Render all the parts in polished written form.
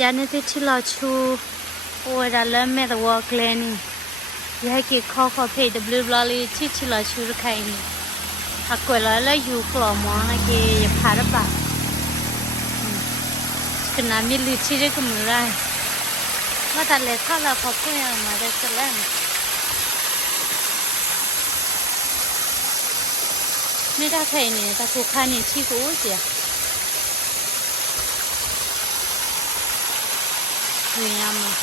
ยานี่ที่ที่เราชูโอ้ยเราเริ่มแม่ตัววอลเลนี่ยากี่ข้อเพย์ดับเบิลบลอลี่ที่เราชูใครนี่หากกว่าแล้วอยู่กล่อมมองนะกี่อย่าพาดปะขนาดมีลิชี่ได้ก็มือไรว่าแต่เล็กถ้าเราพอพูดออกมาได้จะเล่นไม่ได้ใครเนี่ยแต่ผู้ค้านี่ที่กูเสียดูยังมั้ง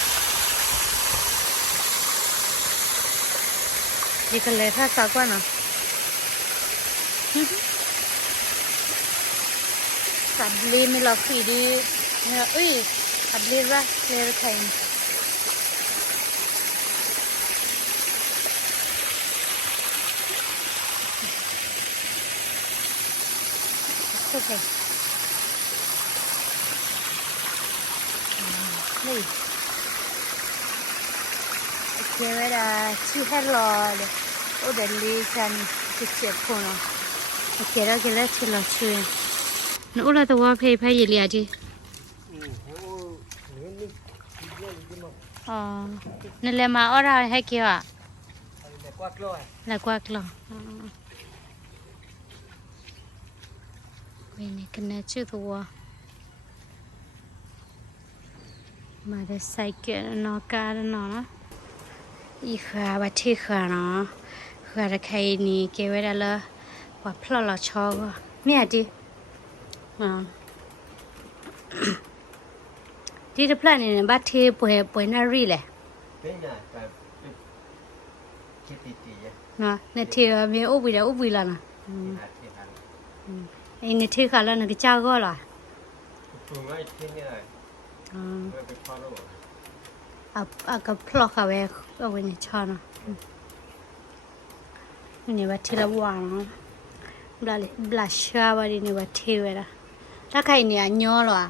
ดีกันเลยถ้าสักวันอ่ะสัตว์เลี้ยงไม่หลอกสีดีเนี่ยเอ้ยสัตว์เลี้ยงว่าเลี้ยงใครโอเคนี่โอเคเวลาชื่อให้รอเลยโอ้เดี๋ยวลีกันจะเจ็บคนอ่ะโอเคแล้วก็แล้วที่เราช่วยนู่นเราตัวเพย์เพย์ยี่ลีอ่ะจีอ๋อนั่นแหละมาอะไรให้เกี่ยวอ่ะแล้วกว่าก็เว้ยนี่กันนะชื่อตัวมาได้ใส่เกลือนอการเนาะอีขาบัดที่ขาเนาะขาตะไคร้นี่เก็บไว้ได้ละว่าพลอเราชอบก็ไม่อะจีอ่าที่จะพลาดเนี่ยบัดที่ป่วยน่ารีแหละเนาะเนี่ยที่มีอุบวิลานะไอ้เนี่ยที่ขาแล้วเนี่ยก็เจ้าก็หรอกับพลอกเอาไว้เอาไว้ในช้อนเนาะนี่บัดที่ละวางบลัชชาบัดนี่บัดที่ไว้ละถ้าใครเนี่ยย่อหรอ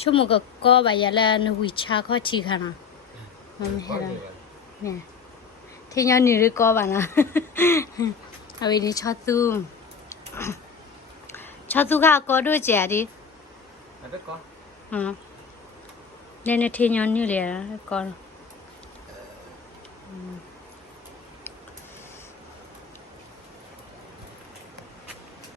ชั่วโมงก็ไปยาแล้วนวิชาข้อชีขนาดมันไม่ได้เนี่ยที่ย้อนนี่หรือก็บ้านะเอาไว้นี่ชอบตู้ก็ด้วยเจ๋อดิเนี่ยที่ย้อนนี่เลยก็